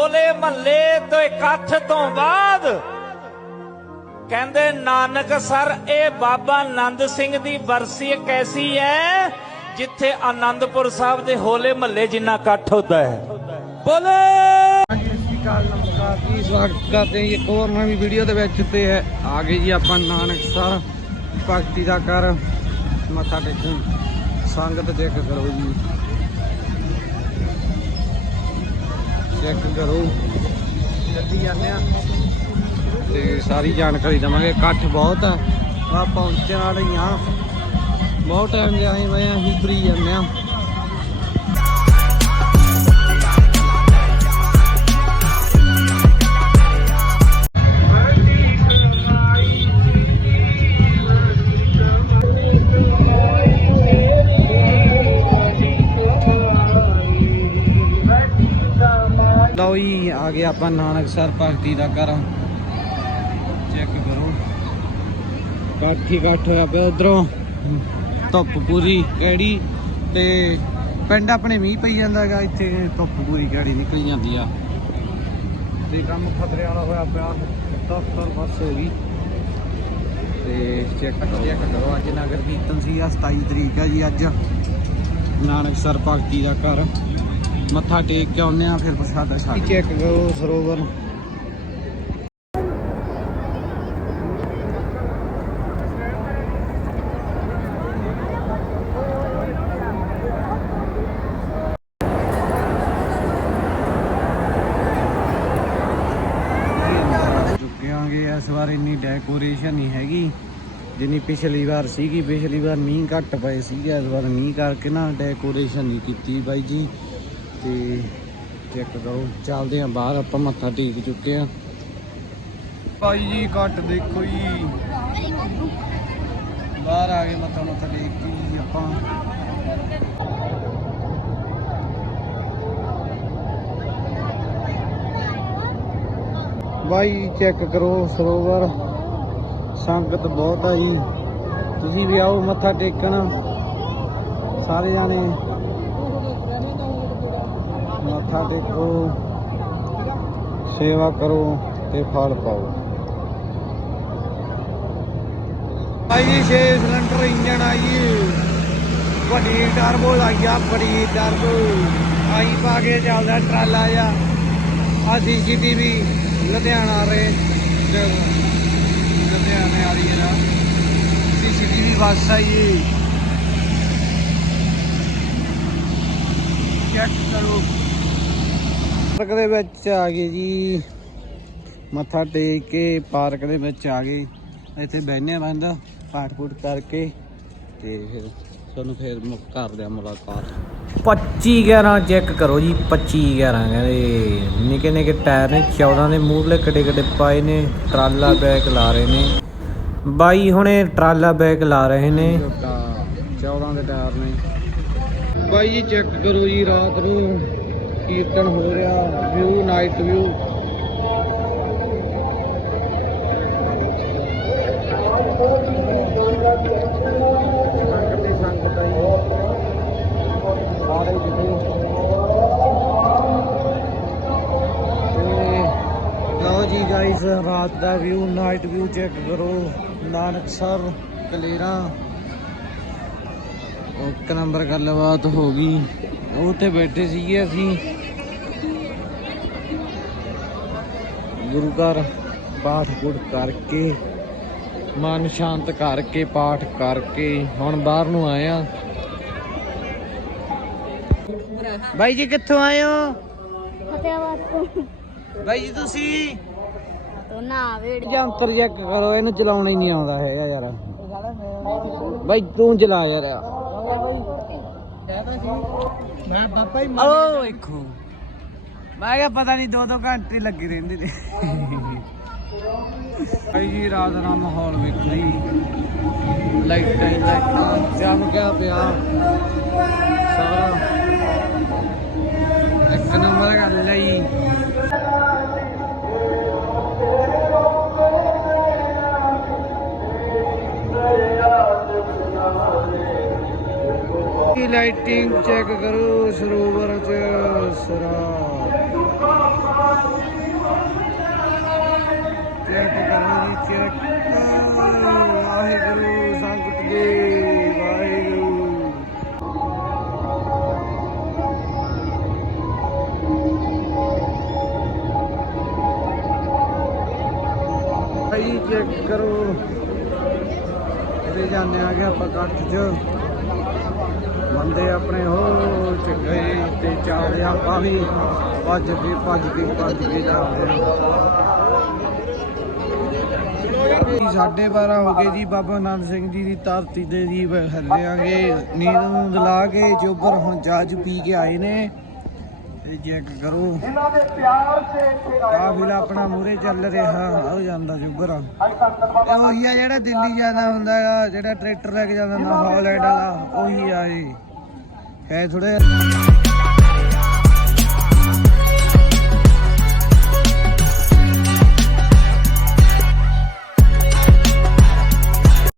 ਹੋਲੇ ਮਹੱਲੇ ਤੋਂ ਇਕੱਠ ਤੋਂ ਬਾਅਦ ਕਹਿੰਦੇ, ਨਾਨਕ ਸਰ, ਇਹ ਬਾਬਾ ਆਨੰਦ ਸਿੰਘ ਦੀ ਵਰਸੀ ਇੱਕ ਹੈ? ਜਿੱਥੇ ਆਨੰਦਪੁਰ ਸਾਹਿਬ ਦੇ ਹੋਲੇ ਮਹੱਲੇ ਜਿੰਨਾ ਇਕੱਠ ਹੁੰਦਾ ਹੈ। ਬੋਲੇ! ਹਾਂਜੀ ਨਮਸਕਾਰ ਜੀ, ਸਵਾਗਤ ਕਰਦੇ ਹਾਂ ਇੱਕ ਹੋਰ ਨਵੀਂ ਵੀਡੀਓ ਦੇ ਵਿੱਚ ਤੇ ਆ ਗਏ ਜੀ ਆਪਾਂ ਨਾਨਕ ਸਰ, ਭਗਤੀ ਦਾ ਕਰ ਮੱਥਾ ਟੇਕਣ। ਸੰਗਤ ਚੈੱਕ ਕਰੋ ਜੀ। ਚੈੱਕ ਕਰੋ। ਚੱਲੀ ਜਾਂਦੇ ਆ। ਤੇ ਸਾਰੀ ਜਾਣਕਾਰੀ ਦਵਾਂਗੇ। ਇਕੱਠ ਬਹੁਤ ਆ। ਆ ਪਹੁੰਚਣ ਵਾਲੇ ਹੀ ਆ। ਬਹੁਤ ਟਾਈਮ ਦੇ ਆਏ ਹੋਏ ਆ, ਅਸੀਂ ਫਰੀ ਜਾਂਦੇ ਆ। ਲਓ ਜੀ, ਆ ਗਏ ਆਪਾਂ ਨਾਨਕਸਰ ਭਗਤੀ ਦਾ ਘਰ। ਚੈੱਕ ਕਰੋ। ਕਾਠੀ ਇਕੱਠ ਹੋਇਆ ਪਿਆ ਉਧਰੋਂ ਧੁੱਪ ਪੂਰੀ ਕਿਹੜੀ ਤੇ ਪਿੰਡ ਆਪਣੇ ਮੀਂਹ ਪਈ ਜਾਂਦਾ ਇੱਥੇ ਧੁੱਪ ਪੂਰੀ ਕਿਹੜੀ ਨਿਕਲ ਜਾਂਦੀ ਆ। ਤੇ ਕੰਮ ਖਤਰੇ ਵਾਲਾ ਹੋਇਆ ਪਿਆ, ਦਫ਼ਤਰ ਬਸ ਹੋ ਗਈ। ਤੇ ਚੈੱਕ ਚੈੱਕ ਕਰੋ, ਅੱਜ ਨਗਰ ਕੀਰਤਨ ਸੀ ਆ 27 ਤਰੀਕ ਆ ਜੀ ਅੱਜ। ਨਾਨਕਸਰ ਭਗਤੀ ਦਾ ਘਰ। ਮੱਥਾ ਟੇਕ ਕੇ ਆਉਂਦੇ ਆ ਫਿਰ ਪ੍ਰਸ਼ਾਦਾ ਛਕ ਚੈੱਕ ਕਰੋ ਸਰੋਵਰ। ਚੁੱਕਿਆਂਗੇ ਇਸ ਵਾਰ ਇੰਨੀ ਡੈਕੋਰੇਸ਼ਨ ਨਹੀਂ ਹੈਗੀ ਜਿੰਨੀ ਪਿਛਲੀ ਵਾਰ ਸੀਗੀ। ਪਿਛਲੀ ਵਾਰ ਮੀਂਹ ਘੱਟ ਪਏ ਸੀਗੇ ਇਸ ਵਾਰ ਮੀਂਹ ਕਰਕੇ ਨਾ ਡੈਕੋਰੇਸ਼ਨ ਨਹੀਂ ਕੀਤੀ ਬਾਈ ਜੀ। ਤੇ ਚੈੱਕ ਕਰੋ। ਚੱਲਦੇ ਆਂ ਬਾਹਰ, ਆਪਾਂ ਮੱਥਾ ਟੇਕ ਚੁੱਕੇ ਆ ਬਾਈ ਜੀ, ਘੱਟ ਦੇਖੋ ਜੀ। ਬਾਹਰ ਆ ਗਏ, ਮੱਥਾ ਮੱਥਾ ਟੇਕ ਕੇ ਜੀ ਆਪਾਂ। ਬਾਈ ਚੈੱਕ ਕਰੋ ਸਰੋਵਰ। ਸੰਗਤ ਬਹੁਤ ਆ ਜੀ। ਤੁਸੀਂ ਵੀ ਆਓ ਮੱਥਾ ਟੇਕਣ। ਸਾਰੇ ਜਾਣੇ। ਮੱਥਾ ਟੇਕੋ ਸੇਵਾ ਕਰੋ ਤੇ ਫਲ ਪਾਓ। ਭਾਈ ਜੀ 6 ਸਿਲੰਡਰ ਇੰਜਣ ਆਈ ਵੱਡੀ ਟਰਬੋ ਲਾਈ ਆ, ਬੜੀ ਟਰਬੋ ਆਈ ਪਾ ਕੇ ਚੱਲਦਾ ਟਰਾਲਾ ਆ ਆ ਸੀਸੀਟੀਵੀ ਲੁਧਿਆਣਾ ਰੇ ਲੁਧਿਆਣੇ ਵਾਲੀ ਹੈ ਨਾ। ਸੀਸੀਟੀਵੀ ਬੱਸ ਆ ਜੀ ਚੈੱਕ ਕਰੋ। ਪਾਰਕ ਦੇ ਵਿੱਚ ਆ ਗਏ ਜੀ। ਮੱਥਾ ਟੇਕ ਕੇ ਪਾਰਕ ਦੇ ਵਿੱਚ ਆ ਗਏ। ਇੱਥੇ ਬਹਿਨੇ ਆ ਬੰਦ, ਪਾਠ ਕਰਕੇ ਤੇ ਫਿਰ ਤੁਹਾਨੂੰ ਫਿਰ ਕਰਦੇ ਆ ਮੁਲਾਕਾਤ। 25 11 ਚੈੱਕ ਕਰੋ ਜੀ 25 11 ਕਹਿੰਦੇ। ਨਿੱਕੇ ਨਿੱਕੇ ਟਾਇਰ ਨੇ 14 ਦੇ ਮੂਹਰਲੇ ਕਿੱਡੇ ਕਿੱਡੇ ਪਾਏ ਨੇ, ਟਰਾਲਾ ਬੈਕ ਲਾ ਰਹੇ ਨੇ। ਬਾਈ ਹੁਣੇ ਟਰਾਲਾ ਬੈਕ ਲਾ ਰਹੇ ਨੇ। 14 ਦੇ ਟਾਇਰ ਨੇ। ਬਾਈ ਜੀ, ਚੈੱਕ ਕਰੋ ਜੀ, ਰਾਤ ਨੂੰ। ਕੀਰਤਨ ਹੋ ਰਿਹਾ ਵਿਊ ਨਾਈਟ ਵਿਊ ਜੀ ਸਾਰੇ ਜੀ ਗਾਇਸ ਰਾਤ ਦਾ ਵਿਊ ਨਾਈਟ ਵਿਊ ਚੈੱਕ ਕਰੋ। ਨਾਨਕਸਰ ਕਲੇਰਾ। ਇੱਕ ਨੰਬਰ ਗੱਲਬਾਤ ਹੋ ਗਈ। ਤੇ ਬੈਠੇ ਸੀਗੇ ਅਸੀਂ। ਗੁਰੂ ਘਰ ਪਾਠ ਪੁੱਠ ਕਰਕੇ ਮਨ ਸ਼ਾਂਤ ਕਰਕੇ ਪਾਠ ਕਰਕੇ ਹੁਣ ਬਾਹਰ ਨੂੰ ਆਇਆ ਬਾਈ ਜੀ ਕਿੱਥੋਂ ਆਏ ਹੋ? ਫਤਿਆਬਾਦ ਤੋਂ। ਬਾਈ ਜੀ ਤੁਸੀਂ? ਤੋਂ ਨਾ ਵੇੜ। ਜੰਤਰ ਚੈੱਕ ਕਰੋ ਇਹਨੂੰ ਚਲਾਉਣਾ ਹੀ ਨਹੀਂ ਆਉਂਦਾ ਹੈਗਾ ਯਾਰ। ਬਾਈ ਤੂੰ ਚਲਾ ਯਾਰ। ਮੈਂ ਬਾਪਾ ਹੀ ਓ ਵੇਖੋ। ਮੈਂ ਕਿਹਾ ਪਤਾ ਨਹੀਂ ਦੋ ਦੋ ਘੰਟੇ ਲੱਗੇ ਰਹਿੰਦੇ ਨੇ। ਭਾਈ ਜੀ ਰਾਤ ਦਾ ਮਾਹੌਲ ਵੇਖੋ ਜੀ। ਲਾਈਟਾਂ ਹੀ ਲਾਈਟਾਂ ਚਮਕਿਆ ਪਿਆ? ਸਾਰਾ। ਇੱਕ ਨੰਬਰ ਗੱਲ ਹੈ ਜੀ। ਲਾਈਟਿੰਗ ਚੈੱਕ ਕਰੋ, ਸਰੋਵਰ ਚ ਸਰਾ। ਚੈੱਕ ਕਰੋ ਜੀ ਚੈੱਕ। ਵਾਹਿਗੁਰੂ, ਸੰਗਤ ਜੀ, ਵਾਹਿਗੁਰੂ। ਭਾਈ, ਚੈੱਕ ਕਰੋ। ਇਹਦੇ ਜਾਣੇ ਗਿਆ ਆਪਾਂ ਕੱਟ ਚ। ਬੰਦੇ ਆਪਣੇ ਹੋ ਚੱਗੇ ਤੇ ਚੱਲਦੇ ਆਪਾਂ ਵੀ ਭੱਜ ਕੇ ਭੱਜ ਕੇ ਭੱਜ ਕੇ ਚੱਲਦੇ ਆ 12 ਹੋ ਗਏ ਜੀ, ਬਾਬਾ ਆਨੰਦ ਸਿੰਘ ਜੀ ਦੀ ਧਰਤੀ ਤੇ ਜੀ ਹਰਿਆਂਗੇ ਨੀਂਦ ਨੂੰ ਲਾ ਕੇ ਚੋਬਰ ਹੁਣ ਚਾਹ ਪੀ ਕੇ ਆਏ ਨੇ। ਤੇ ਚੈੱਕ ਕਰੋ। ਇਹਨਾਂ ਦੇ ਪਿਆਰ ਸੇ ਕਾਫਿਲਾ ਆਪਣਾ ਮੂਰੇ ਚੱਲ ਰਿਹਾ ਹੋ ਜਾਂਦਾ ਚੋਬਰ ਇਹ ਉਹੀ ਆ ਜਿਹੜਾ ਦਿੱਲੀ ਜਾਂਦਾ ਹੁੰਦਾ ਹੈਗਾ, ਜਿਹੜਾ ਟਰੈਕਟਰ ਲੈ ਕੇ ਜਾਂਦਾ ਹੁੰਦਾ, ਹਾਲੈਂਡ ਵਾਲਾ, ਉਹੀ ਆ ਇਹ। ਹੈ ਥੋੜੇ